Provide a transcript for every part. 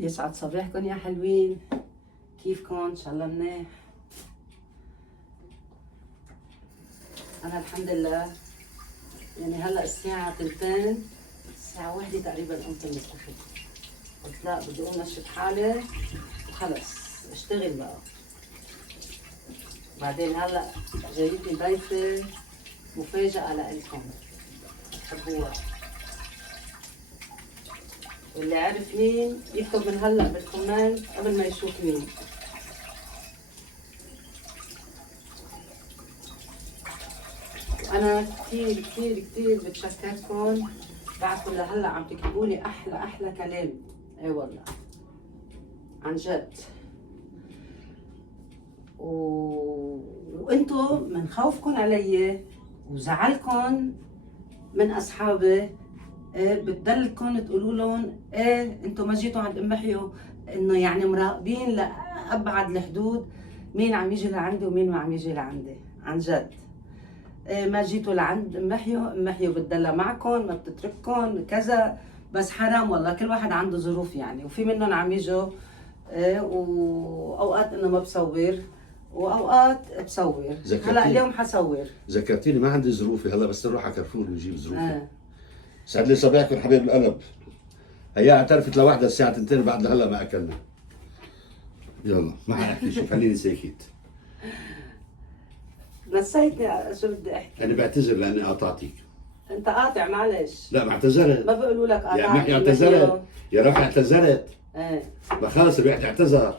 يسعد صباحكم يا حلوين، كيفكم؟ ان شاء الله منيح. انا الحمد لله يعني هلا الساعة 2، الساعة 1 تقريبا قمت من التخت، قلت لا بدي اقوم نشط حالي وخلص اشتغل بقى. بعدين هلا جايبني ضيفة مفاجأة لإلكم تحبوها، واللي عرف مين يكتب من هلا بالكومنت قبل ما يشوف مين. وانا كثير كثير كثير بتشكركم، بعدكم لهلا عم تكتبوا لي احلى كلام. اي والله عن جد. وانتم من خوفكم علي وزعلكم من اصحابي بتضلكم تقولوا لهم ايه انتم ما جيتوا عند ام محيو، انه يعني مراقبين لابعد الحدود مين عم يجي لعندي ومين ما عم يجي لعندي. عن جد ما جيتوا لعند ام محيو، ام محيو بتدلى معكم ما بتترككم كذا، بس حرام والله كل واحد عنده ظروف يعني، وفي منهم عم يجوا واوقات انه ما بصور واوقات بصور. هلا اليوم حصور. ذكرتيني ما عندي ظروفي هلا، بس نروح على كارفور نجيب ظروفي. سعد لي صباحكم حبيب القلب. هي اعترفت لوحدها الساعة 2 بعد هلا ما اكلنا. يلا ما حنحكي شيء، خليني ساكت. نسيتني شو بدي احكي. انا بعتذر لاني قاطعتك. انت قاطع معلش. لا ما اعتذرت. ما بيقولوا لك قاطع. يا محي اعتذرت. يا روحي اعتذرت. ايه ما خلص الواحد اعتذر.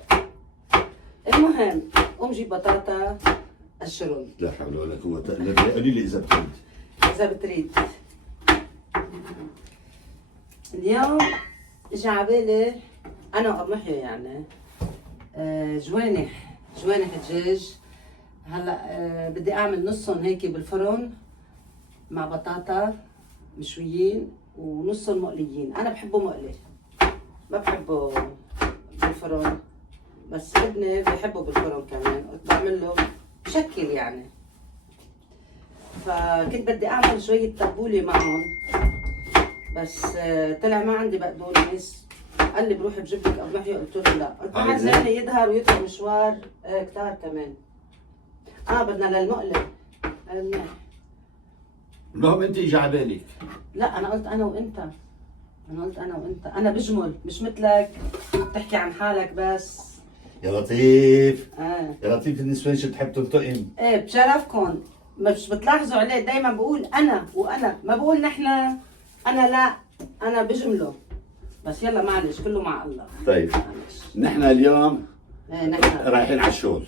المهم قوم جيب بطاطا الشرب. لا حول ولا قوة الا بالله، قولي لي اذا بتريد. اذا بتريد. اليوم اجى على بالي انا وابو محيى يعني جوانح دجاج. هلا بدي اعمل نصهم هيك بالفرن مع بطاطا مشويين ونصهم مقليين. انا بحبه مقلي ما بحبه بالفرن، بس ابني بحبه بالفرن كمان، قلت بعمل له بشكل يعني. فكنت بدي اعمل شوية تبولة معهم، بس طلع ما عندي بقدونس. قال لي بروح بجيب لك ابو محيى، قلت له لا، قلت له زين يظهر ويطلع مشوار كتار كمان. بدنا للمقلي. منيح. المهم انت اجى على بالك. لا انا قلت انا وانت، انا بجمل مش مثلك بتحكي عن حالك بس. يا لطيف. يا لطيف النسوان شو بتحب تلتقم. ايه بشرفكم، مش بتلاحظوا عليه دايما بقول انا وانا، ما بقول نحن. انا لا، انا بجمله بس. يلا معلش كله مع الله. طيب معلش. نحن اليوم نحن رايحين على الشغل.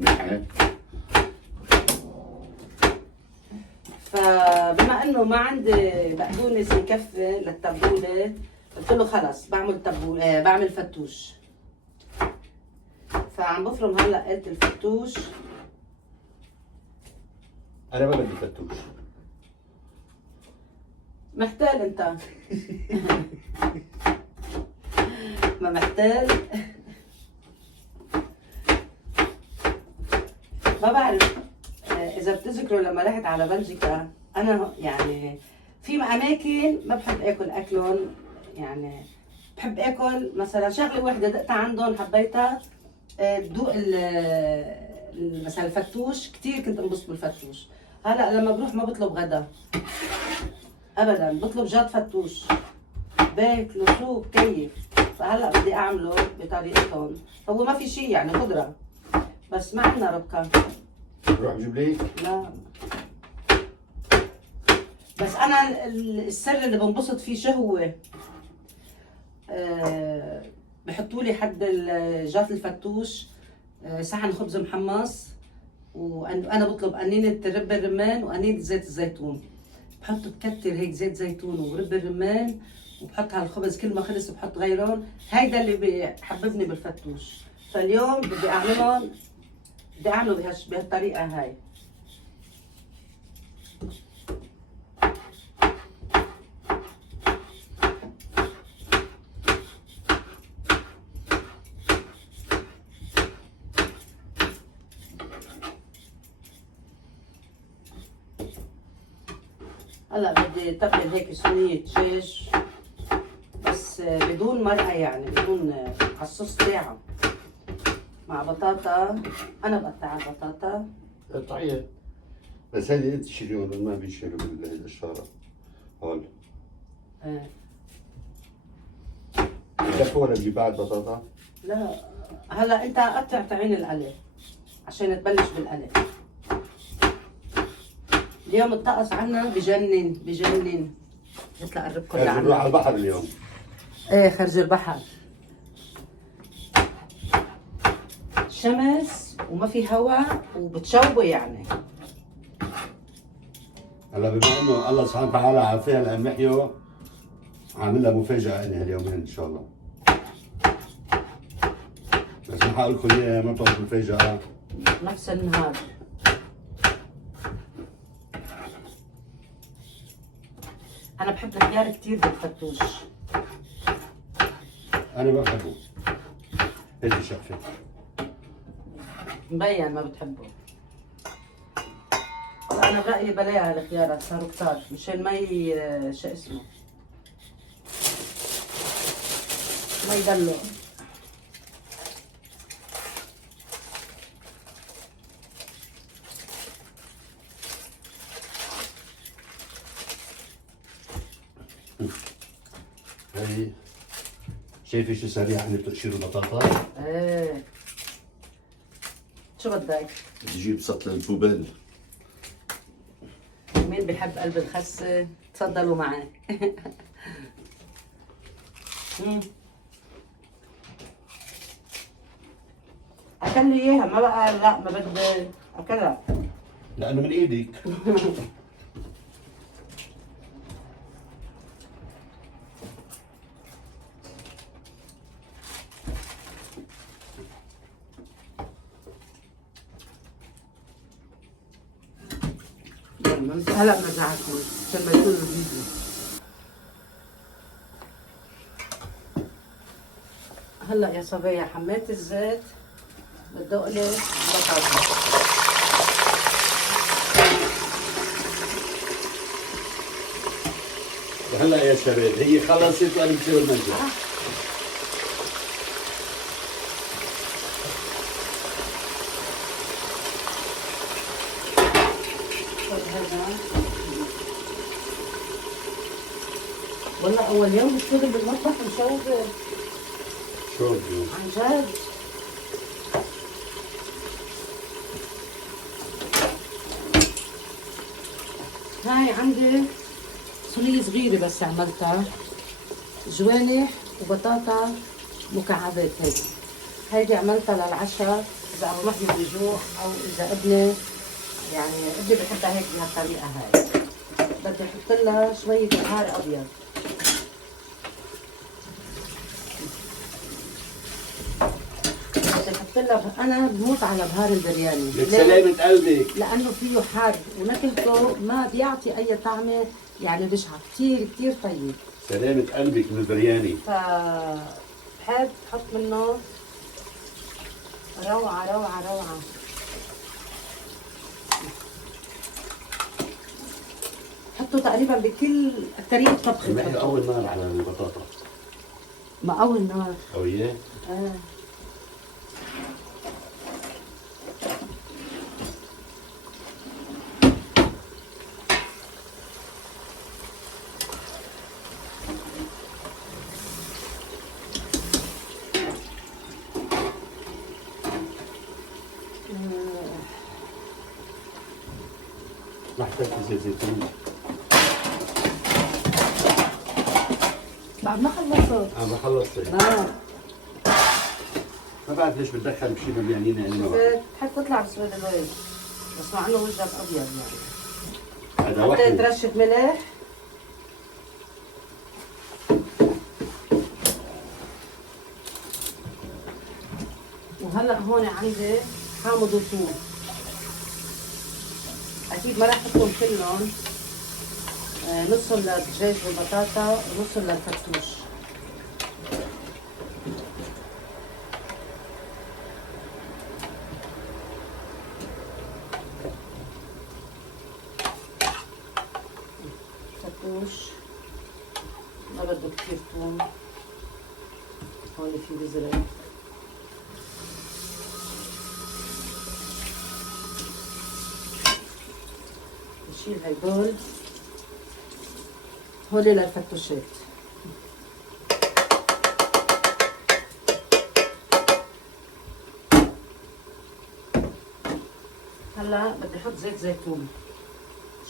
نحن فبما انه ما عندي بقدونس يكفي للتبوله، قلت له خلص بعمل تبوله، بعمل فتوش. فعم بفرم هلا قلت الفتوش. انا ما بدي فتوش. محتال انت. ما محتال. ما بعرف اذا بتذكروا لما رحت على بلجيكا، انا يعني في اماكن ما بحب اكل اكلهم، يعني بحب اكل مثلا شغله واحده دقتها عندهم حبيتها، تدوق مثلا الفتوش. كثير كنت انبسط بالفتوش. هلا لما بروح ما بطلب غدا ابدا، بطلب جاد فتوش باكله سوق كيف. فهلا بدي اعمله بطريقتهم. هو ما في شيء يعني خضره، بس ما عندنا ربكه. روح جيب لي. لا بس انا السر اللي بنبسط فيه شو هو؟ بحطوا لي حد جات الفتوش صحن خبز محمص، وانا بطلب قنينه رب الرمان وقنينه زيت الزيتون. بحط بكتر هيك زيت زيتون ورب الرمان، وبحط هالخبز كل ما خلص بحط غيرهم. هيدا اللي بحببني بالفتوش. فاليوم بدي اعمله بهالطريقه هاي. هلا بدي تبل هيك صينية دجاج، بس بدون مرقة يعني بدون على الصوص تاعه مع بطاطا. انا بقطع البطاطا. طيب بس هذه انت تشيليهم ما بيشيلوا بالشارع هون. ايه كفوا ولا بجيب بعد بطاطا؟ لا هلا انت قطع تعين القلي عشان تبلش بالقلي. اليوم الطقس عنا بجنن بجنن. مثل قربكم نروح على لعنا. البحر اليوم. ايه خرج البحر. شمس وما في هواء وبتشوبوا يعني. هلا بما انه الله سبحانه وتعالى عافيها لان محيو عامل لها مفاجأة اني هاليومين ان شاء الله. بس ما حقول لكم اياها ما بتعرف مفاجأة. نفس النهار. انا بحب الخيار كثير بالفتوش. انا ما بحبه. هيدي شقفة. مبين ما بتحبه. لا انا برأيي بلاها الخيارات صاروا كتار مشان ما شو اسمه ما يدلوا. هي شايفة شو سريع انك تقشير البطاطا؟ ايه شو بدك؟ تجيب سطل البوبال. مين بحب قلب الخسة؟ تفضلوا معي. اكل لي اياها ما بقى لا ما بدي اكلها. لانه من ايدك. هلا برجعكم عشان ما يكون الفيديو. هلا يا صبية حميت الزيت بدي اقلي بطاطا. وهلا يا شباب هي خلصت وانا بسوي المنجل. والله اول يوم بشتغل بالمطبخ مشوقة شو بدي؟ عن جد. هاي عندي صينية صغيرة بس عملتها جوانح وبطاطا مكعبات هيك. هيدي عملتها للعشاء اذا ابو محمد بجوع او اذا ابني يعني ابني بحبها هيك بهالطريقة هاي. بدي احط لها شوية بهار ابيض. بدي احط لها انا بموت على بهار البرياني. لك سلامة قلبك. لانه فيه حار ونكهته ما بيعطي اي طعمه يعني بشعه كثير كثير طيب. سلامة قلبك من البرياني. فبحب احط منه روعه روعه روعه. حطه تقريبا بكل طريقه طبخ. محي اول نار على البطاطا. ما اول نار. قوية؟ آه. محتاج زيت زيتون. بعد ما خلصت. ما خلصت. ما بعرف ليش بتدخل بشيء مليانين يعني ما بعرف. بتحب تطلع بسويد الوجه بس مع انه وجهك ابيض يعني. هذا حطيت وحده. رشه ملح. وهلا هون عندي حامض وثوم. اكيد ما راح احطهم كلهم. نصهم للدجاج والبطاطا ونصهم للفتوش. فتوش ما بده كثير ثوم. هون في بذرة. بشيل هدول، هول للفتوشات. هلا بدي احط زيت زيتون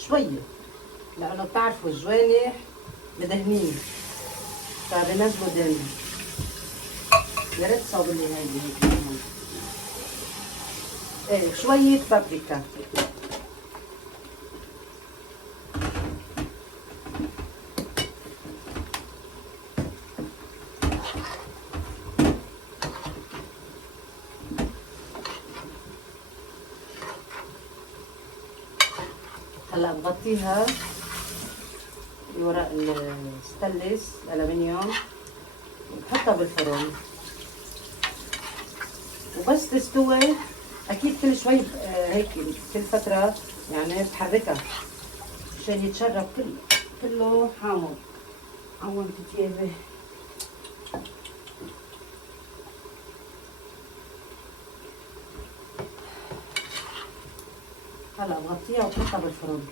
شوية، لأنه بتعرفوا الجوانح مدهنين فبنزلوا دهن. يا ريت تصاوب لي هيدي هيك. ايه شوية بابريكا. هلا بغطيها بورق الستانلس الالمنيوم وبحطها بالفرن وبس تستوي. اكيد كل شوي هيك كل فتره يعني بحركها عشان يتشرب كله حامض. عوضت ثيابي. هلا بغطيها وبحطها بالفرن.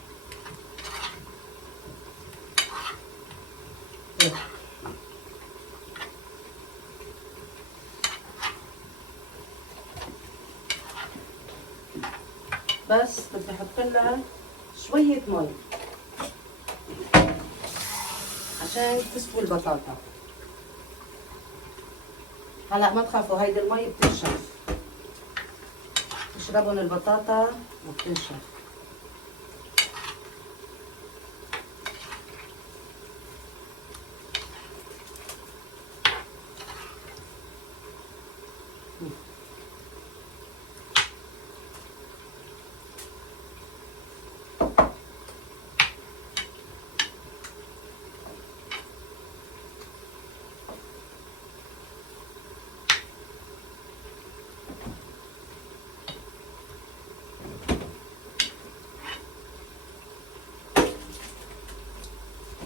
بس بدي احط لها شوية مي عشان تستوي البطاطا. هلا ما تخافوا، هيدي المي بتنشف، تشربهم البطاطا وبتنشف.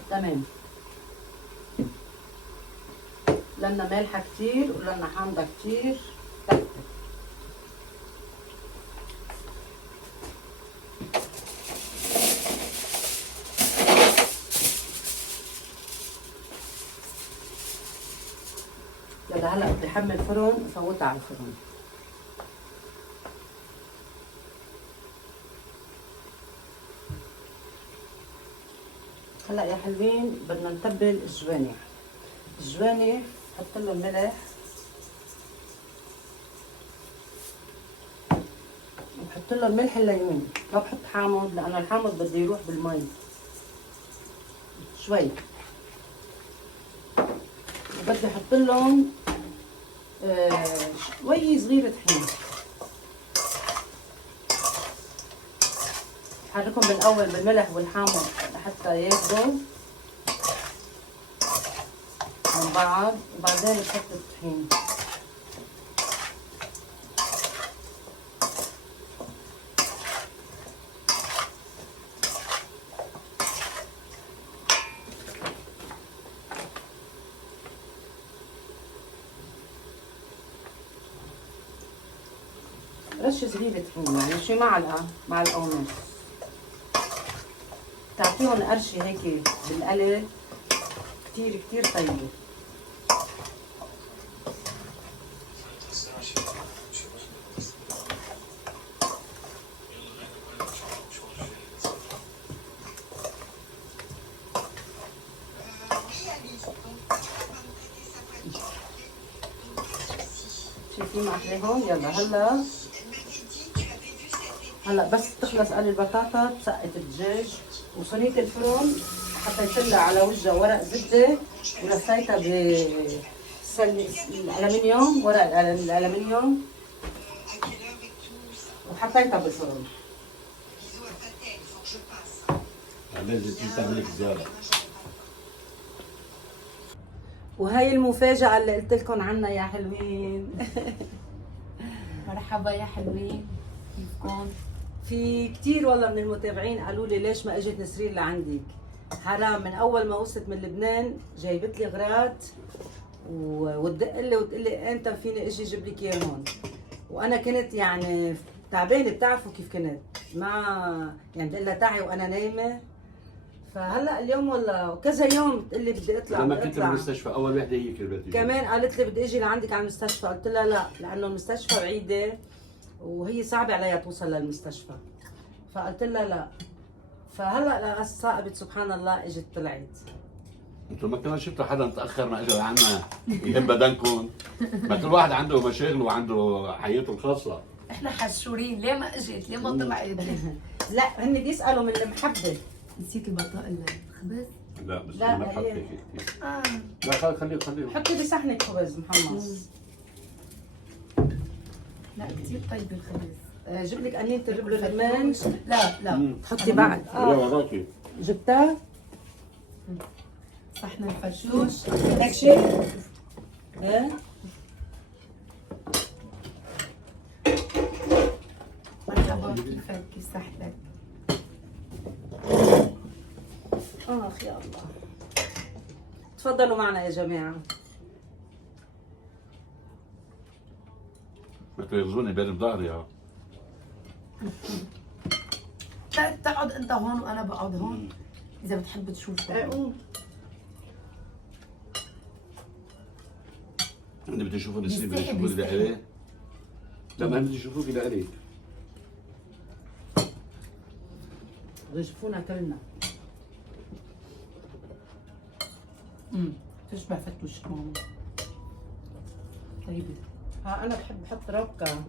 تمام. لنا مالحة كتير ولنا حامضة كتير. يلا هلا بدي احمل فرن وفوتها على الفرن. هلا يا حلوين بدنا نتبل الجوانح. الجوانح حط لهم ملح وبحط لهم ملح الليمون، ما بحط حامض لانه الحامض بده يروح بالمي شوي. وبدي احط لهم شوي صغيرة طحين. حركهم بالاول بالملح والحامض لحتى ياخدوا من بعض وبعدين بحط الطحين. رشة صغيرة طحين يعني شي معلقة ونص، تعطيهم قرشة هيك بالقلي كتير كتير طيبة. شايفين ما أحلاهم؟ يلا هلا بس تخلص قلي البطاطا تسقط الدجاج وصينية الفرن حطيت لها على وجهها ورق زبدة ولفيتها الألمنيوم، ورق الألمنيوم، وحطيتها بالفرن. وهي المفاجأة اللي قلت لكم عنها يا حلوين. مرحبا يا حلوين، كيفكم؟ في كتير والله من المتابعين قالوا لي ليش ما اجت نسرين لعندك؟ حرام، من اول ما وصلت من لبنان جايبت لي اغراض وتدق لي وتقول لي امتى فيني اجي اجيب لك اياه هون. وانا كنت يعني تعبانه، بتعرفوا كيف كنت يعني بقول لها تعي وانا نايمه. فهلا اليوم ولا كذا يوم تقول لي بدي اطلع لما بدي كنت اطلع. بالمستشفى اول وحده هي كربتي كمان قالت لي بدي اجي لعندك على المستشفى، قلت لها لا لانه المستشفى بعيده وهي صعبه عليها توصل للمستشفى، فقلت لها لا. فهلا صاقبت سبحان الله اجت طلعت. انتم ما كمان شفتوا حدا متاخر ما اجى لعنا يهم بدنكم؟ ما كل واحد عنده مشاغل وعنده حياته الخاصه. احنا حشورين، ليه ما اجت؟ ليه ما طلعت؟ لا هن بيسالوا من المحبه. نسيت البطاطا الخبز؟ لا بس لا، ما بحط هي- هيك كثير. اه لا خليه حطي بصحنك خبز محمص. لا كثير طيب الخبز. جيب لك قنينه الربل الرمان. لا تحطي بعد يا وراكي جبتها. صحن الفرشوش. بدك شيء؟ ايه مرحبا، كيفك؟ كيف صحتك؟ اخ يا الله. تفضلوا معنا يا جماعه. ما تغزوني بين بظهري ها. تقعد انت هون وانا بقعد هون اذا بتحب تشوف. ايه قوم. انت بدي اشوفوا نسرين، بدي بيستحي يشوفوا لي بيستحي. لإلي. لا ما بدي يشوفوك لإلي. بده يشوفونا كلنا. تشبه فتوش ماما. طيبة. انا بحب احط ركه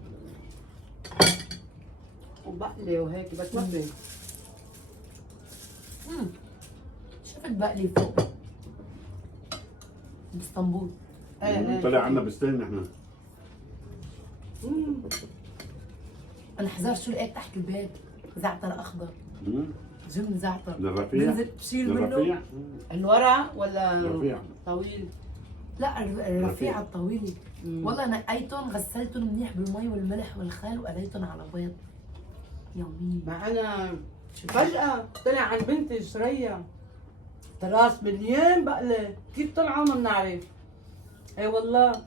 وبقلي وهيك بس ما في. شفت بقلي فوق باسطنبول. ايه طلع عنا بستان نحن. انا حذر شو لقيت تحت البيت؟ زعتر اخضر، جبن زعتر. للرفيع؟ بنزل بشيل للرفيع؟ منه. الورع ولا الرفيع. طويل؟ لا رفيع. الرفيع الطويل. والله نقيتهم غسلتهم منيح بالمي والملح والخل وقليتهم على بيض يوميا. مع انا فجأة طلع عن بنتي سرية تراس مليان بقلة. كيف طلعوا ما بنعرف. اي والله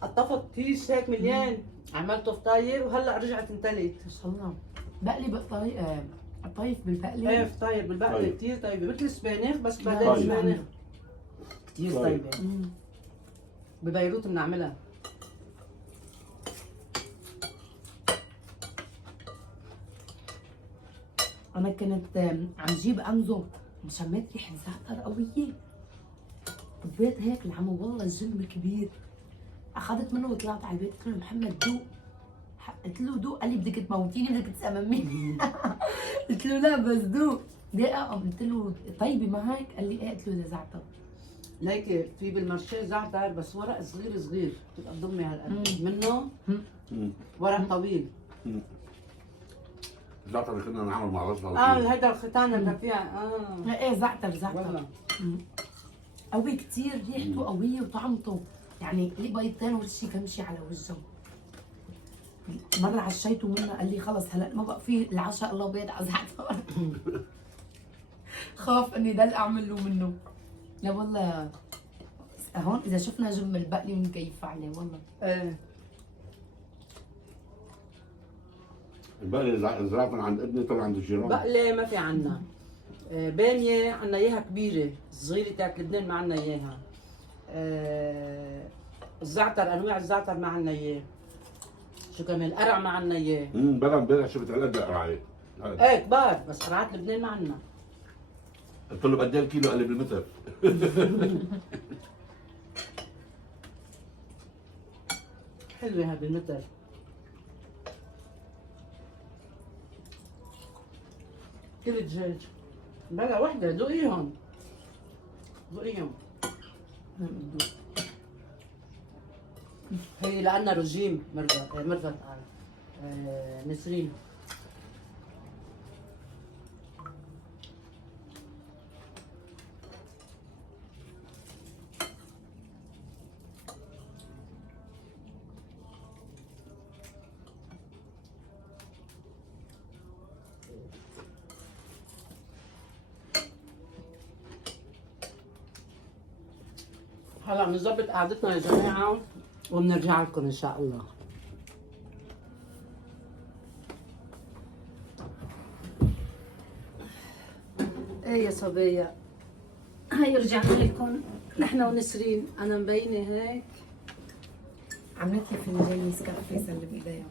قطفت كيس هيك مليان، عملته فطاير وهلا رجعت انتلت. ما شاء الله. بقلي بالطريقة الطيف بالبقلي. ايه فطاير بالبقلة طيب. كثير طيبة مثل السبانخ بس لا، بدل طيب. السبانخ كثير طيب. طيبة. مم. ببيروت بنعملها. انا كنت عم جيب انزو شميت ريحه زعتر قويه. طبيت هيك لعمو والله الجن كبير. اخذت منه وطلعت على البيت قلت له محمد دوق. قلت له دوق، قال لي بدك تموتيني بدك تسمميني. قلت له لا بس دوق. دقيقة قلت له طيبة ما هيك؟ قال لي ايه؟ قلت له ده زعتر. ليك في بالمرشاه زعتر بس ورق صغير صغير بتبقى تضمي هالقد منه. ورق طويل. الزعتر اللي كنا نعمل مع راسنا. هيدا الختان الرفيع. ايه زعتر زعتر. والله قوي كتير، ريحته قوية وطعمته يعني ليه بيضتين ورشي كمشي على وجهه. مرة عشيته منه قال لي خلص هلا ما بقى في العشاء الله بيض على زعتر. خاف اني دل اعمل له منه. لا والله هون اذا شفنا جم البقلي بنكيف عليه والله. ايه البقلي زرعتهم عند ابني طلع عند الجيران. بقلة ما في عنا. بامية عنا اياها كبيرة، صغيرة تاعت لبنان ما عنا اياها. الزعتر انواع الزعتر ما عنا اياه. شو كمان القرع ما عنا اياه. بلا امبارح شفت هالقد قرعه. ايه كبار بس قرعات لبنان ما عنا. قلت له قد ايه الكيلو؟ قال لي بالمتر. حلوة هذه المتر. كل دجاج. بلا وحدة ذوقيهم. ذوقيهم. هي لأنها رجيم مرفت نسرين. هلا بنظبط قعدتنا يا جماعه وبنرجع لكم ان شاء الله. ايه يا صبيه، هاي رجعنا لكم نحن ونسرين. انا مبينه هيك عملت لي فنجان نسكافيه سلم ايديها.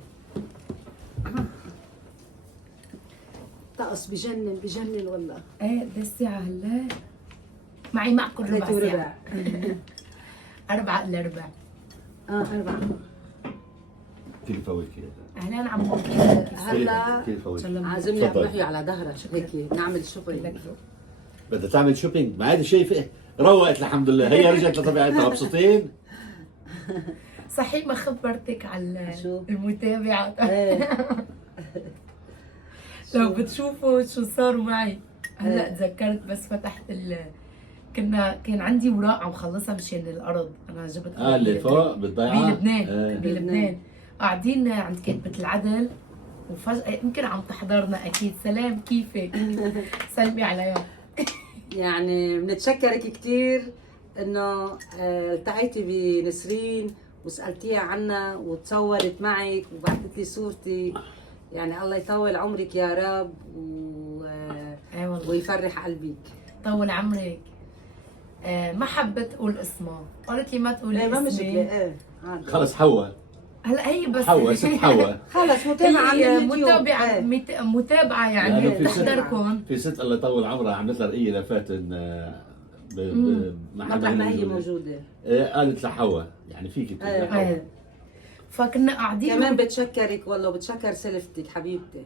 طقس بجنن بجنن والله. ايه ده الساعة هلا معي معكم ربع ثلاثة ساعة. وربع. 4 إلا ربع. 4. كيف فوت كده؟ اهلين عمو هلا كيف فوت؟ عازمني عم تفضل. محي على ظهرك هيك نعمل شوبينج. بدها تعمل شوبينج، ما عاد شايفه روقت الحمد لله، هي رجعت لطبيعتها. مبسوطين؟ صحيح ما خبرتك على شو؟ المتابعة. ايه لو بتشوفوا شو صار معي هلا إيه. تذكرت بس فتحت كان عندي اوراق عم خلصها مشان الارض. انا جبت اللي فوق بالضيعه؟ بلبنان آه. بلبنان قاعدين عند كاتبة العدل وفجأة يمكن عم تحضرنا اكيد. سلام كيفك؟ سلمي عليها. يعني بنتشكرك كثير انه التقيتي بنسرين وسالتيها عنا وتصورت معك وبعثت لي صورتي. يعني الله يطول عمرك يا رب اي والله ويفرح قلبك. طول عمرك. ما حبت اقول اسمها، قالت لي ما تقولي ايه ما مشكله. اسمي. ايه عادي. خلص حوا هلا هي بس حوا ست حوا. خلص متابعه من هي اليوتيوب. متابعة إيه. متابعة لأنه يعني في ست- بتحضركم. في ست الله يطول عمرها عملت لها رقيه لفاتن مطرح ما هي موجوده. قالت لحوا يعني فيك تقولي إيه. حوا. ايه فكنا قاعدين كمان بتشكرك والله وبتشكر سلفتك حبيبتي.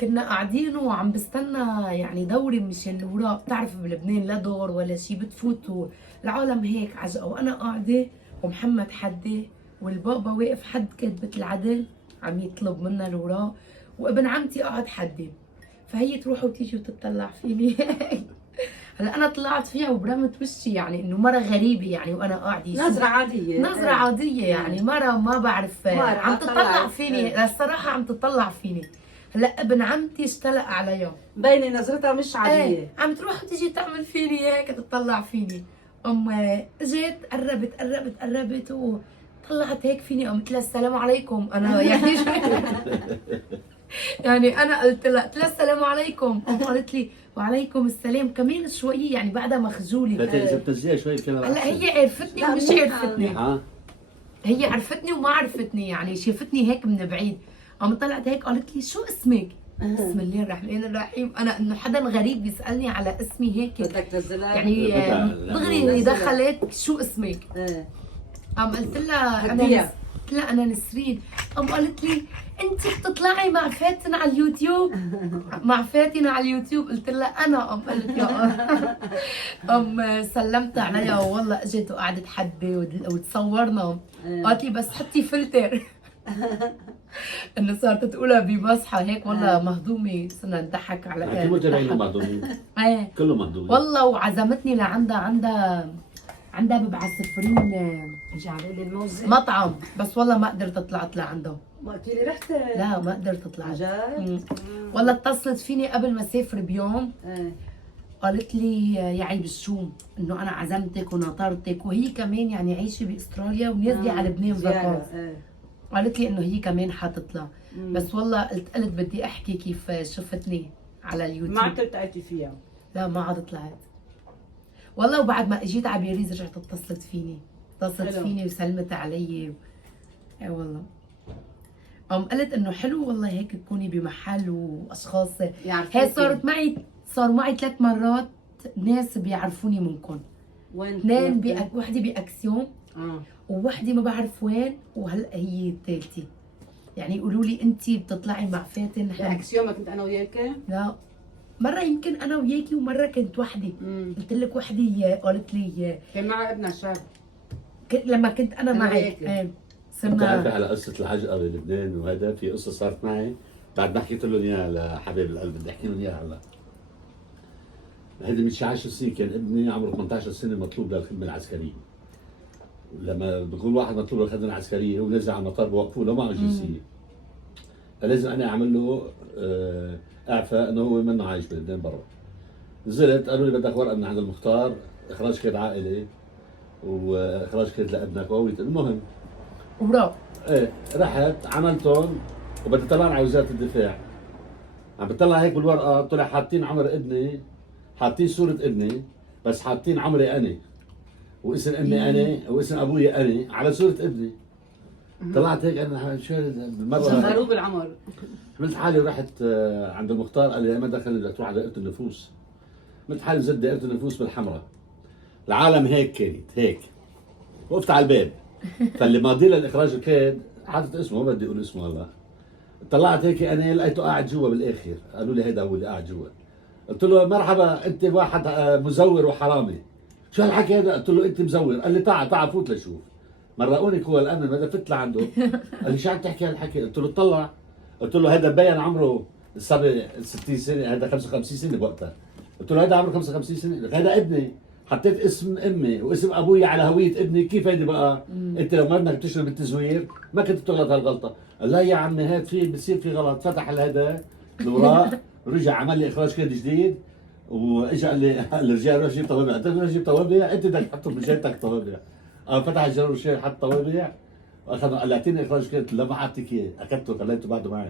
كنا قاعدين وعم بستنى يعني دوري مشان الاوراق. بتعرف بلبنان لا دور ولا شيء، بتفوتوا العالم هيك عجقه وانا قاعده ومحمد حدي والبابا واقف حد كاتبة العدل عم يطلب منا الاوراق وابن عمتي قاعد حدي. فهي تروح وتيجي وتطلع فيني. هلا انا طلعت فيها وبرمت وشي يعني انه مره غريبه يعني وانا قاعده نظره عاديه. نظرة إيه. عادية يعني مرة ما بعرف مرة عم تطلع طلعت. فيني. الصراحة عم تطلع فيني. هلا ابن عمتي اشتلق عليها. باينه نظرتها مش عاديه. ايه عم تروح وتيجي تعمل فيني هيك تطلع فيني. اجت قربت وطلعت هيك فيني. قمت لها السلام عليكم. انا يعني يعني انا قلت لها السلام عليكم. قالت لي وعليكم السلام كمان شوي يعني بعدها مخجوله. اذا بتنزليها شوي الكاميرا هلا أحسن. هي عرفتني لا، ومش منيحة. عرفتني. ها هي عرفتني وما عرفتني يعني شافتني هيك من بعيد. قام طلعت هيك قالت لي شو اسمك؟ بسم الله الرحمن الرحيم. انا انه حدا غريب بيسالني على اسمي هيك بدك تنزلها. يعني بدها- دغري نزلها. دخلت شو اسمك؟ ايه قام قلت لها هدية. قلت لها انا نسرين. قام قالت لي انت بتطلعي مع فاتن على اليوتيوب؟ مع فاتن على اليوتيوب. قلت لها انا. قام قالت يا قام سلمت عليها والله اجت وقعدت حبه وتصورنا. قالت لي بس حطي فلتر. انه صارت تقولها بمصحى هيك والله مهضومه. صرنا نضحك على كل متابعين مهضومين ايه كله مهضومين والله. وعزمتني عندها ببعث سفرين جعلوا لي الموزه. مطعم بس والله ما قدرت طلعت لعندهم. ما قلتي لي رحت. لا ما قدرت اطلع. عن جد؟ والله اتصلت فيني قبل ما اسافر بيوم ايه قالت لي يا عيب الشوم انه انا عزمتك وناطرتك. وهي كمان يعني عايشه باستراليا ونازله على لبنان زيارة. فاكونس. ايه قالت لي انه هي كمان حتطلع. بس والله قلت بدي احكي كيف شفتني على اليوتيوب. ما عاد التقيتي فيها. لا ما عاد طلعت والله. وبعد ما اجيت على بيريز رجعت اتصلت حلو. فيني وسلمت علي. اي والله. قالت انه حلو والله هيك تكوني بمحل واشخاص. يعني هي صاروا معي 3 مرات ناس بيعرفوني منكم. وين؟ اثنين وحده باكسيون اه ووحده ما بعرف وين وهلا هي الثالثه. يعني يقولوا لي انت بتطلعي مع فاتن عكس يومك كنت انا وياك. لا مره يمكن انا وياكي ومره كنت وحده. قلت لك وحده قالت لي كان معها ابنها شاب. لما كنت انا أنا معك وياكي. بتعرفي صرنا على قصه العجقه بلبنان وهذا في قصه صارت معي بعد ما حكيت لهم اياها لحبايب القلب بدي احكي لهم اياها هلا. هيدي من شي 10 سنين كان ابني عمره 18 سنه مطلوب للخدمه العسكريه. لما بيكون واحد مطلوب للخدمه العسكريه ونزل على المطار بوقفوه لو معه جنسيه. فلازم انا اعمل له اعفاء انه هو منه عايش بلبنان برا. نزلت قالوا لي بدك ورقه من عند المختار اخراج كيد عائلي واخراج كيد لابنك وقويت المهم. وراء ايه رحت عملتهم وبدي طلعنا على وزاره الدفاع. عم بطلع هيك بالورقه طلع حاطين عمر ابني، حاطين صوره ابني بس حاطين عمري انا واسم امي انا واسم ابوي انا على صوره ابني. طلعت هيك انا شو بالمره صغروه بالعمر. عملت حالي ورحت عند المختار قال لي ما دخلني بدك تروح على دائره النفوس. عملت حالي زدت دائره النفوس بالحمراء. العالم هيك كانت هيك. وقفت على الباب فاللي ماضي للاخراج الكيد حاطط اسمه ما بدي اقول اسمه هلا. طلعت هيك انا لقيته قاعد جوا بالاخر، قالوا لي هيدا هو اللي قاعد جوا. قلت له مرحبا انت واحد مزور وحرامي. شو هالحكي هذا؟ قلت له انت مزور، قال لي تعال فوت لشوف. مرقوني قوى الامن بدأ فت لعنده قال لي شو عم تحكي هالحكي؟ قلت له طلع، قلت له هذا مبين عمره صار 60 سنه، هذا 55 سنه بوقتها. قلت له هذا عمره 55 سنه، هذا ابني، حطيت اسم امي واسم ابوي على هويه ابني، كيف هيدي بقى؟ انت لو ما بدك تشتغل بالتزوير ما كنت بتغلط هالغلطه. قال لا يا عمي هيك في بصير في غلط. فتح هذا الوراق رجع عمل لي اخراج كيد جديد واجى قال لي الرجال روح جيب طوابع. قلت له جيب طوابع؟ انت بدك تحطهم بجيبتك طوابع. فتح الجرار والشيء حط طوابع واخذ قال لي اعطيني اخراج كيد. لا ما اعطيك اياه، اخذته خليته بعده معي.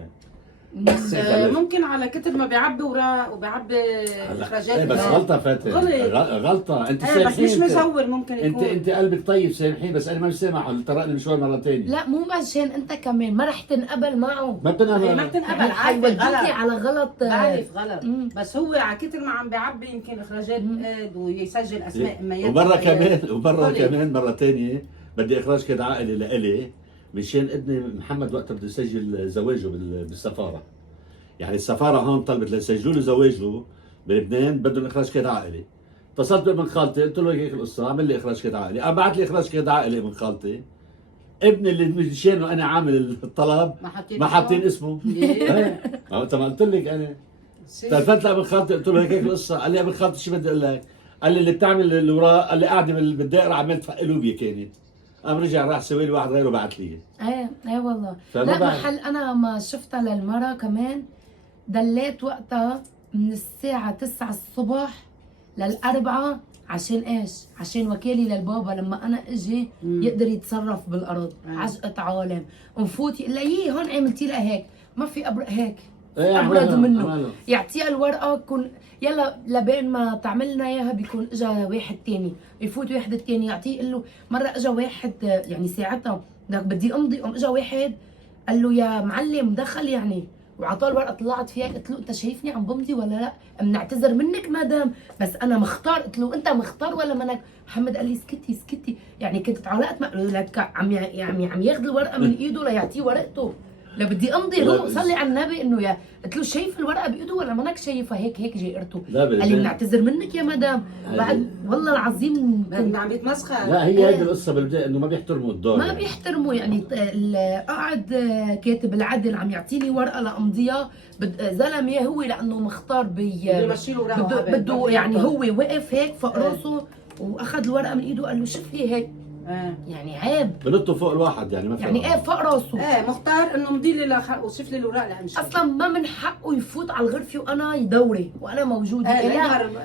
ممكن على كتر ما بيعبي وراء وبيعبي اخراجات. ايه بس غلطه فاتن، غلطه انت ايه بس مش سامحين. مزور ممكن يكون. انت قلبك طيب سامحين بس انا ما سامح طرقني مشوار مره ثانيه. لا مو عشان انت كمان ما رح تنقبل معه. ما هي بتنقبل. ما بتنقبل يعني عادي حيوديكي غلط. على غلط. بعرف غلط مم. بس هو على كتر ما عم بيعبي يمكن اخراجات قاد ويسجل اسماء اميات. ومره كمان مره ثانيه بدي اخراج كيد عائلي لإلي مشان ابني محمد وقتها بده يسجل زواجه بالسفاره. يعني السفاره هون طلبت ليسجلوا له زواجه بلبنان بدهم اخراج كيد عائلي. اتصلت بابن خالتي قلت له هيك القصه اعمل لي اخراج كيد عائلي. قام بعث لي اخراج كيد عائلي ابن خالتي. ابني اللي مشانه انا عامل الطلب ما حاطين اسمه. ايه انت ما قلت لك انا. تلفت لابن خالتي قلت له هيك القصه. قال لي ابن خالتي شو بدي اقول لك؟ قال لي اللي بتعمل الاوراق، قال لي قاعده بالدائره عملت فقلوبيه كانت. قام رجع راح سوي لي واحد غيره بعث لي. ايه والله. فما لا بعرف. محل انا ما شفتها للمرة كمان دليت وقتها من الساعة 9 الصبح للأربعة. عشان ايش؟ عشان وكالي للبابا لما انا اجي يقدر يتصرف بالارض. عجقة عالم ونفوت يقول لي هون عملتي لها هيك ما في هيك ابرد منه. يعطيها الورقه كون يلا لبين ما تعمل لنا اياها بيكون اجى واحد تاني يفوت واحد التاني يعطيه. يقول له مره اجى واحد يعني ساعتها بدي امضي اجى واحد قال له يا معلم دخل يعني وعطاه الورقه. طلعت فيها قلت له انت شايفني عم بمضي ولا لا؟ بنعتذر منك مدام بس انا مختار. قلت له انت مختار ولا منك؟ محمد قال لي اسكتي يعني كنت تعلقت لك عم ياخذ الورقه من ايده ليعطيه ورقته. لا بدي امضي روح صلي على النبي انه يا. قلت له شايف الورقه بايده ولا منك شايفها؟ هيك جيرته. قال لي بنعتذر منك يا مدام. بعد والله العظيم كنت عم يتمسخر. لا هي هيدي القصه بالبدايه انه ما بيحترموا الدور. ما بيحترموا يعني قاعد كاتب العدل عم يعطيني ورقه لامضيها زلمه هو لانه مختار بده يعني هو وقف هيك فوق راسه واخذ الورقه من ايده قال له شوف لي هيك. يعني عيب بنطوا فوق الواحد يعني ما يعني ايه فوق راسه. مختار انه مضي لي وشوف لي الاوراق لامشي. اصلا ما من حقه يفوت على الغرفه وانا يدوري وانا موجوده.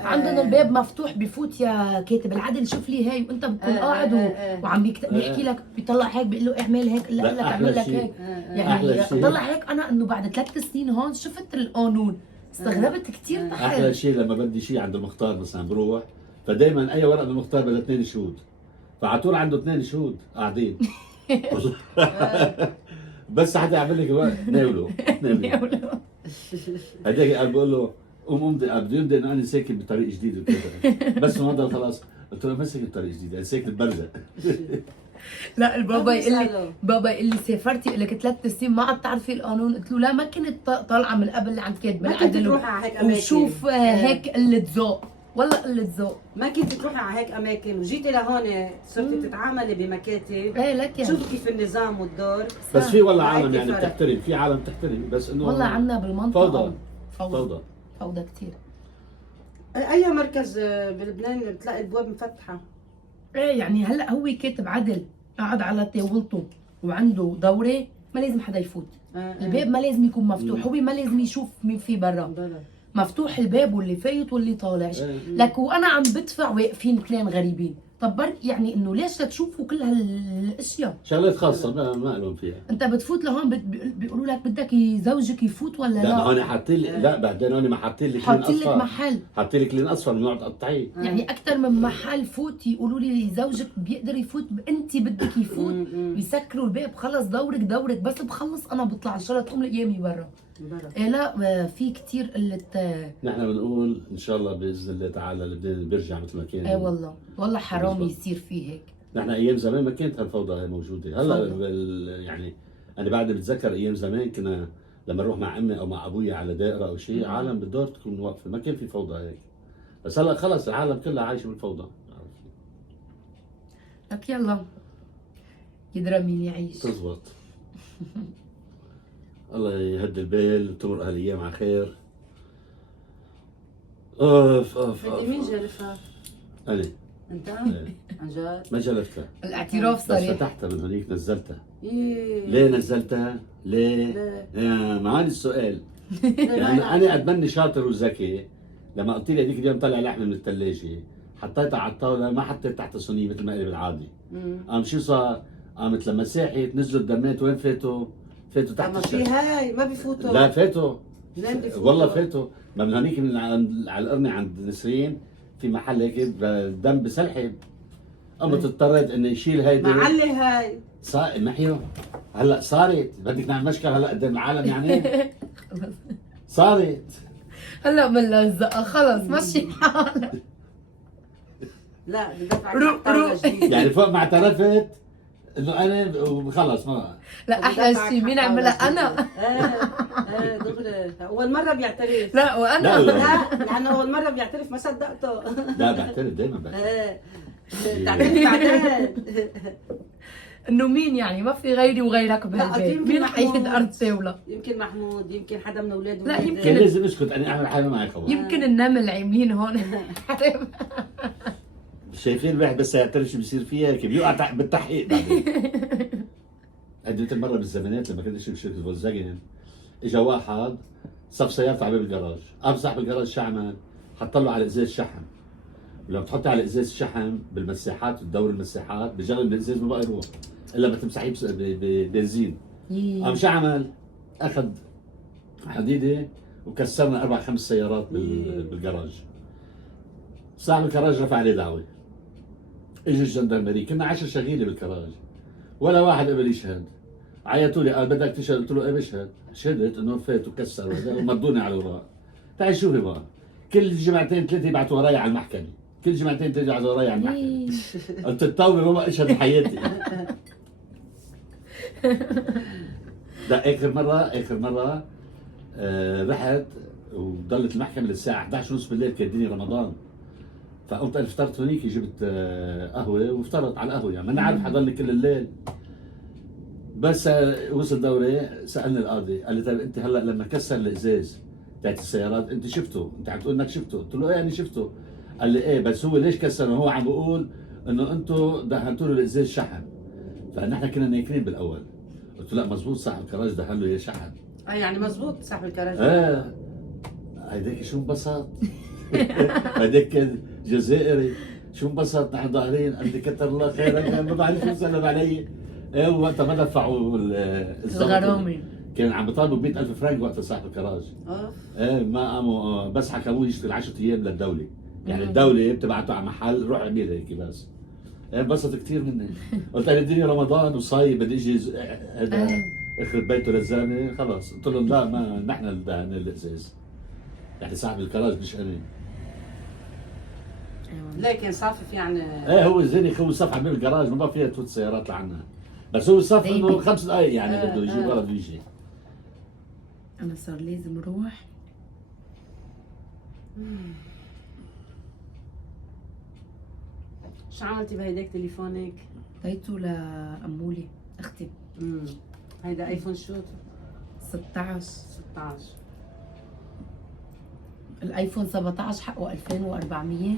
عندنا الباب مفتوح بيفوت يا كاتب العدل شوف لي هاي وانت بتكون قاعد وعم بيحكي لك بيطلع هيك بيقول له اعمل هيك لا لك اعمل لك هيك. يعني طلع هيك انا انه بعد 3 سنين هون شفت القانون استغربت كثير. احلى شيء لما بدي شيء عند المختار مثلا بروح فدائما اي ورقه من المختار بدها 2 شهود فعلى طول عنده 2 شهود قاعدين. بس حدا يعمل لك الورق ناوله هداك قال بقول له قوم امضي بده يمضي انه انا ساكن بطريق جديد وكذا بس ما ضل خلاص. قلت له ما ساكن بطريق جديد انا ساكن ببرزق. لا البابا يقول لي سافرتي لك 3 سنين ما عاد تعرفي القانون. قلت له لا ما كنت طالعه من قبل عند كاتب العدل وشوف هيك قله ذوق والله قله ذوق. ما كنت تروحي على هيك اماكن وجيتي لهون صرتي تتعاملي بمكاتب. لك يعني شوفي كيف النظام والدور. بس في والله عالم يعني بتحترم في عالم بتحترم بس انه والله عنا بالمنطقه فوضى كثير. اي مركز بلبنان بتلاقي البواب مفتحه. يعني هلا هو كاتب عدل قاعد على طاولته وعنده دوره ما لازم حدا يفوت. الباب ما لازم يكون مفتوح. هو ما لازم يشوف مين في برا. مفتوح الباب واللي فايت واللي طالع. لك وانا عم بدفع واقفين 2 غريبين طب يعني انه ليش تشوفوا كل هالاشياء؟ شغلات خاصه ما لهم فيها. انت بتفوت لهون بيقولوا لك بدك زوجك يفوت ولا لا لا؟ هون حاطين لي، لا بعدين هون ما حاطين لي كلين حاطين لك اصفر، محل، حاطين لي كلين اصفر ممنوع تقطعيه. يعني اكثر من محل فوت يقولوا لي زوجك بيقدر يفوت، انت بدك يفوت، يسكروا الباب، خلص دورك بس بخلص انا بطلع ان شاء الله تقوم لي ايامي برا. إيه لا في كثير قله. نحن بنقول ان شاء الله باذن الله تعالى لبنان بيرجع مثل ما كان. ايه والله حرام يصير فيه هيك. نحن ايام زمان ما كانت هالفوضى هي موجوده، هلا فوضى. يعني انا بعد بتذكر ايام زمان كنا لما نروح مع امي او مع ابويا على دائره او شيء عالم بالدور تكون واقفه، ما كان في فوضى هيك. بس هلا خلص العالم كلها عايشه بالفوضى. لك يلا يدرى مين يعيش. تزبط. الله يهدي البال وتمر هالايام على خير. اوف انت مين جرفها؟ انا انت؟ إيه. عن جد؟ ما جلتها الاعتراف بس صريح. فتحتها من هونيك نزلتها. إيه. ليه نزلتها؟ ليه؟ ليه؟ ما هذا السؤال. يعني انا اتمنى شاطر وذكي لما قلت لي هذيك اليوم طلع لحمه من الثلاجه حطيتها على الطاوله ما حطيت تحت الصينيه مثل ما قلي بالعادي. قام شو صار؟ قامت لما ساحت نزلوا الدمات وين فاتوا؟ فاتوا تحت ما في الشمس. هاي ما بفوتوا. لا فاتوا منين بفوتوا؟ والله فاتوا. ما من هونيك من على القرني عند نسرين في محل هيك دم بسلحب. قامت اضطريت اني اشيل هيدي. معلي هاي. محيو هلا صارت بدك نعمل مشكله هلا قدام العالم يعني. صارت هلا بنلزقها خلص مشي حالك. لا بدفع رو. يعني فوق ما اعترفت انه انا خلص ما. لا احلى شيء مين عملها انا. ايه دغري اول مره بيعترف. لا وانا لا لا لا لانه اول مره بيعترف ما صدقته. لا بعترف دائما بعترف. ايه تعترف بعدين. انه مين يعني ما في غيري وغيرك بهالبيت، يمكن مين رح محمود. يهد ارض طاوله؟ يمكن محمود، يمكن حدا من اولاده. لا، يمكن. كان لازم اسكت انا اعمل حالي معك خبر. يمكن النمل عاملين هون حرب. شايفين الواحد بس يعترف شو بيصير فيها هيك بيوقع بالتحقيق بعدين. قدمت مره بالزمانات لما كنت اشتغل بشركه فولكسواجن اجى واحد صف سيارته على باب الجراج، قام صاحب الجراج شو عمل؟ حط له على ازاز شحم. ولما تحطي على ازاز الشحم بالمساحات تدور المساحات بجرب الازاز ما بقى يروح الا ما تمسحيه ببنزين. قام شو عمل؟ اخذ حديده وكسرنا 4-5 سيارات بالجراج. صاحب الكراج رفع عليه دعوه. اجى الجندرمري، كنا 10 شغيله بالكراج ولا واحد قبل يشهد. عيطوا لي قال بدك تشهد؟ قلت له ايه بشهد. شهدت انه فات وكسر ومضوني على الوراق. تعي شوفي بقى كل جمعتين ثلاثه يبعثوا وراي على المحكمه، كل جمعتين ثلاثه يبعثوا وراي على المحكمه. قلت التوبه ما اشهد بحياتي. ده اخر مره رحت وضلت المحكمه للساعه 11:30 بالليل كان الدنيا رمضان. فقمت انا فطرت هنيك جبت قهوه وفطرت على القهوه يعني ما انا عارف حضلني كل الليل. بس وصل دوري سالني القاضي قال لي طيب انت هلا لما كسر الازاز تاعت السيارات انت شفته؟ انت عم تقول انك شفته؟ قلت له ايه انا شفته. قال لي ايه بس هو ليش كسره؟ هو عم بيقول انه انتم دهنتوا له الازاز شحم فنحن كنا ناكلين بالاول. قلت له لا مزبوط صاحب الكراج دهن له اياه شحم. يعني مزبوط صاحب الكراج. هيداك شو انبسط. هيداك جزائري شو انبسط نحن ظاهرين قال لي كتر الله خيرك ما بعرف شو سلم علي. ايه وقتها ما دفعوا الغرامه كان عم بيطالبوا 100,000 فرنك وقتها صاحب الكراج. ايه ما قاموا بس حكموه يشتغل 10 ايام للدوله. يعني الدوله بتبعته على محل روح اعمل هيك بس. انبسط كثير مني. قلت انا الدنيا رمضان وصايم بدي اجي هذا اخرب بيته للزلمه خلاص. قلت لهم لا ما نحن اللي دهنا الازاز. يعني صاحب الكراج مش انا. لكن صافف يعني. ايه هو الزيني هو صف على باب الجراج ما بقى فيها تفوت سيارات لعنا. بس هو صف انه 5 دقائق يعني بده يجي ورا بده يجي. انا صار لازم اروح. شو عملتي بهيداك تليفونك؟ اديته لامولي اختي. هيدا ايفون شو؟ 16. الايفون الايفون 17 حقه 2400.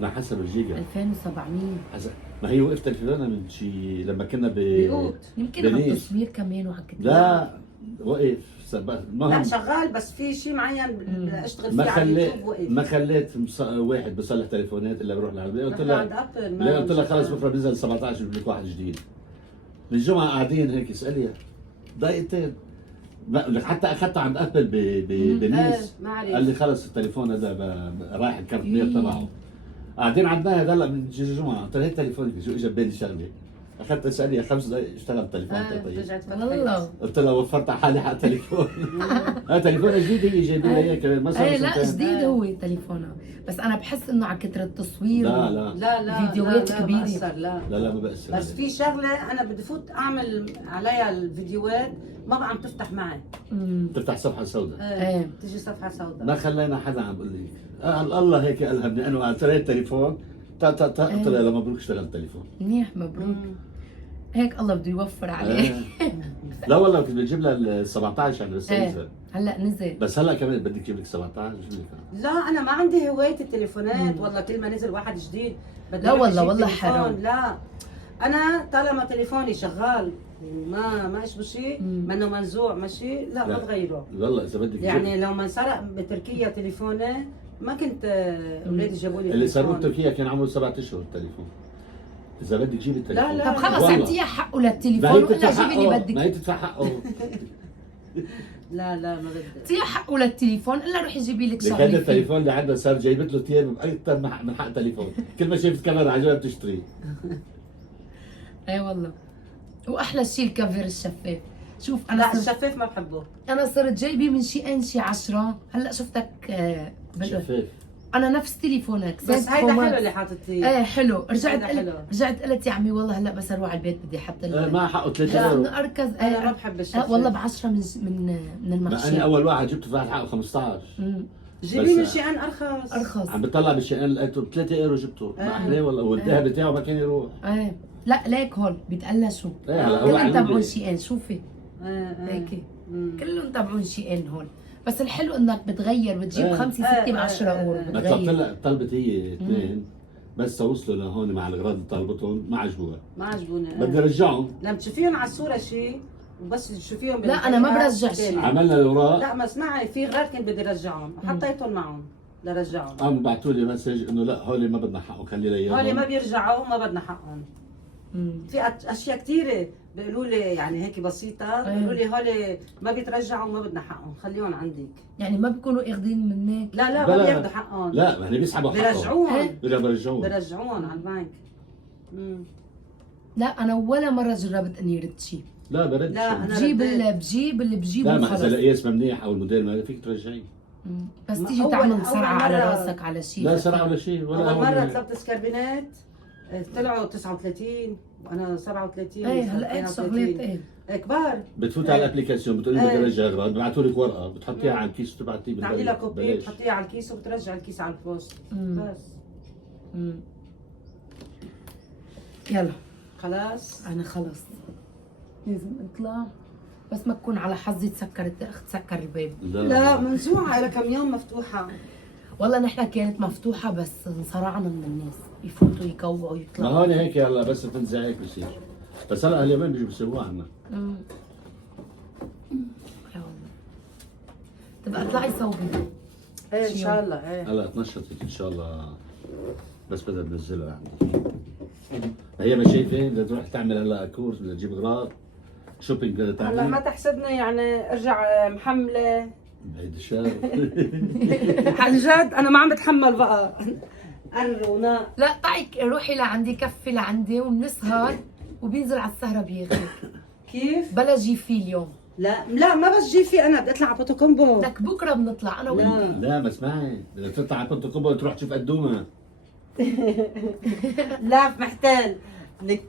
لا حسب الجيجا 2700. حسب ما هي وقفت تلفزيونها من شي لما كنا بيقوت يمكن على التصوير كمان وعلى الكتاب. لا وقف لا المهم شغال بس في شيء معين اشتغل ما فيه على خليت اليوتيوب وقف. ما خليت واحد بصلح تليفونات الا بروح لعند قلت نحن عند لها ابل لا قلت لها خلص شغال. بكره بنزل 17 بجيب لك واحد جديد. الجمعه قاعدين هيك اساليها دقيقتين لك حتى اخذته عند ابل بنيس ما قال عليك. لي خلص التليفون هذا رايح الكارت بير تبعه. قاعدين عندنا هذا هلا من الجمعه قلت لها هيك تليفونك شو اجى ببالي شغله اخذت اساليها 5 دقائق اشتغل التليفون. طيب رجعت فتحت. والله قلت لها وفرت على حالي حق تليفون. تليفون جديد هي جايبين لي اياه كمان ما صار ايه لا سنتين. جديد هو تليفونه، بس انا بحس انه على كثره التصوير لا لا لا فيديوهات لا كبيرة. بأثر لا. لا ما بأثر بس في شغله انا بدي فوت اعمل عليها الفيديوهات ما بقى عم تفتح معي. تفتح صفحه سوداء. ايه. تيجي صفحه سوداء. ما خلينا حدا عم بقول لي الله هيك الهمني انا اشتريت تليفون قلت لها لا مبروك اشتغل التليفون. منيح مبروك. هيك الله بده يوفر عليه. لا والله كنت بجيب لها ال 17 يعني بس نزل. هلا نزل. بس هلا كمان بدك تجيب لك 17 بجيب لك. لا انا ما عندي هوايه التليفونات والله كل ما نزل واحد جديد بدي لا أروح والله أجيب والله تليفون. حرام. لا انا طالما تليفوني شغال ما اشبه شيء منه منزوع ماشي لا لا. بتغيره. والله اذا بدك يعني لو ما انسرق بتركيا تليفوني ما كنت اولادي جابوا لي اللي تليفون. صاروه بتركيا كان عمره 7 اشهر التليفون. اذا بدك جيب التليفون. لا. طب خلص والله. اعطيها حقه ما للتليفون هي ولا تدفع جيبي اللي حقه بدك. ما هي تدفع حقه. لا ما بدي. اعطيها حقه للتليفون الا روحي جيبي لك لك شغله هذا فيه. التليفون اللي عندها صار جايبت له ثياب باكثر من حق تليفون. كل ما شافت كاميرا عجبها بتشتري. اي والله. واحلى شيء الكافير الشفاف. شوف انا لا صرت الشفاف ما بحبه. انا صرت جايبه من شي 10 هلا شفتك شفاف. انا نفس تليفونك بس هيدا حلو اللي حاطط فيه. ايه حلو. هيدا حلو. رجعت قلت يا عمي والله هلا بس اروح على البيت بدي احط ما حقه 3 لا يورو. انه اركز. انا ما بحب الشفاف. والله ب 10 من ما المحشي. انا اول واحد جبته فات حقه 15. جيبي من بس- شيئين ارخص. عم بطلع بالشقان لقيته ب 3 يورو جبته. ما احلاه والله والذهب بتاعه ما كان يروح. ايه لا ليك هول بيتقلشوا. ايه هلا هو كلهم عندي. تبعون شيئين شوفي هيك كلهم تبعون شيئين هول. بس الحلو انك بتغير بتجيب 5 6 ب 10 اورو ما طلبت بتغير. لها طلبت هي اثنين بس وصلوا لهون مع الاغراض اللي طلبتهم ما عجبوها. ما عجبوني. بدي ارجعهم. لما تشوفيهم على الصوره شيء وبس تشوفيهم لا، أنا ما برجع شيء. عملنا الاوراق. لا ما اسمعي في غير كنت بدي رجعهم حطيتهم معهم لرجعهم. قاموا بعثوا لي مسج انه لا هول ما بدنا حقهم خلي لي اياهم. هولي ما بيرجعوا ما بدنا حقهم. في اشياء كثيره بيقولوا لي يعني هيك بسيطه بيقولوا لي هولي ما بيترجعوا وما بدنا حقهم خليهم عندك. يعني ما بيكونوا اخذين منك. لا ما بلا. بياخذوا حقهم. لا ما هن بيسحبوا حقهم. بيرجعوهم برجعوهم على البنك. لا انا ولا مره جربت اني رد شيء. لا برد. لا، أنا بجيب رديت. بجيب اللي بجيبه لا ما وخلص. اذا القياس ممنيح او الموديل ما فيك ترجعيه. بس ما تيجي أول- تعمل أول سرعه على مرة- راسك على شيء. لا سرعه ولا شيء ولا اول هون. مره طلبت سكربينات طلعوا 39 وانا 37. ايه هلا هيك شغلات ايه كبار. بتفوت على الابلكيشن بتقولي بدي إيه. ارجع اغراض ببعثوا لك ورقه بتحطيها على الكيس وتبعتيه بتعملي لها كوبي بتحطيها على الكيس وبترجع الكيس على البوست. بس يلا خلاص. انا خلص لازم اطلع بس ما تكون على حظي تسكر الباب. لا منزوعه لها كم يوم مفتوحه. والله نحن كانت مفتوحة بس انصرعنا من الناس يفوتوا يكوعوا ما يطلعوا. هون هيك هلا بس تنزع هيك بصير. بس هلا اليومين بيجوا بيسووها عنا. يا والله تبقى اطلعي صوبي. ايه ان شاء الله. ايه هلا تنشطت ان شاء الله بس بدها تنزلها عندي. هي ما شايفه بدها تروح تعمل هلا كورس بدها تجيب اغراض شوبينج بدها هلا ما تعمل. تحسبنا يعني ارجع محمله. هيدي الشهر. عن جد انا ما عم بتحمل بقى. قرونا. لا طيب روحي لعندي كفي لعندي وبنسهر وبينزل على السهرة بياخذك. كيف؟ بلا جي في اليوم. لا ما بس جي في انا بدي اطلع على بوتو كومبو. لك بكره بنطلع انا وانت. لا ما اسمعي بدك تطلع على بنت كوبا تروح تشوف قدومه. لا محتال.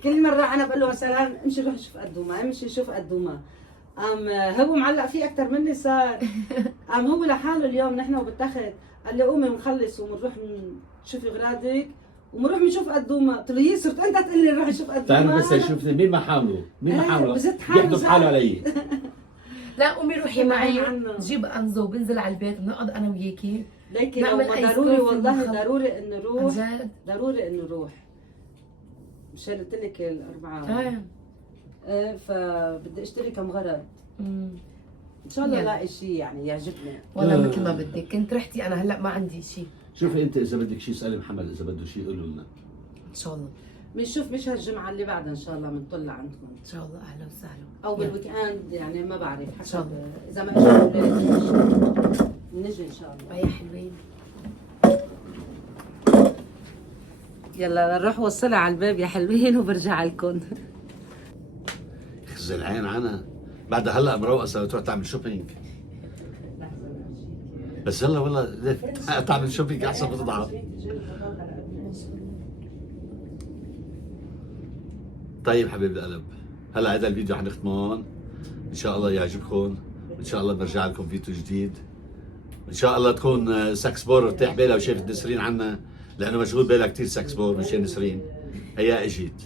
كل مرة أنا بقول له مثلا امشي روح شوف قدومة امشي شوف قدومة. هو معلق فيه أكثر مني صار. هو لحاله اليوم نحن وبالتخت قال لي قومي بنخلص وبنروح نشوفي أغراضك وبنروح بنشوف قدومة. قلت له يي صرت أنت تقول لي روحي شوف قدومة. تعال بس يشوفني مين ما حاوله مين ما حاوله بزت حاله بيحدف صح. حاله علي. لا قومي روحي شو معي عنه؟ جيب انزو وبنزل على البيت بنقعد انا وياكي. لكن لو نعمل ما آيس ضروري كوفي والله ونخلص. ضروري إنه عن روح. جد؟ ضروري إنه روح. مشان قلت لك الأربعة. ايه فبدي اشتري كم غرض. ان شاء الله يلا. الاقي شيء يعني يعجبني. والله مثل ما بدك، كنت رحتي انا هلا ما عندي شيء. شوفي انت اذا بدك شيء اسالي محمد، اذا بده شيء قولوا لنا. ان شاء الله بنشوف مش هالجمعه اللي بعدها ان شاء الله بنطل عندكم، ان شاء الله. اهلا وسهلا. او بالويك اند يعني ما بعرف إن شاء حسب الله. اذا ما اجوا الاولاد نجي ان شاء الله. يا حلوين. يلا نروح وصلها على الباب يا حلوين وبرجع لكم. خزي العين عنها، بعدها هلا مروقه تروح تعمل شوبينج. بس يلا والله تعمل شوبينج احسن بتضعف. طيب حبيب القلب، هلا هذا الفيديو حنختمه هون، ان شاء الله يعجبكم، ان شاء الله بنرجع لكم فيديو جديد، ان شاء الله تكون ساكسبور ارتاح بالها وشافت نسرين عنا، لانه مشغول بالها كثير ساكسبور مشان نسرين، هيا اجيت.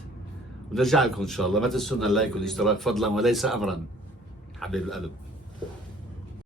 ونرجع لكم ان شاء الله، ما تنسونا اللايك والاشتراك فضلا وليس امرا حبيب القلب.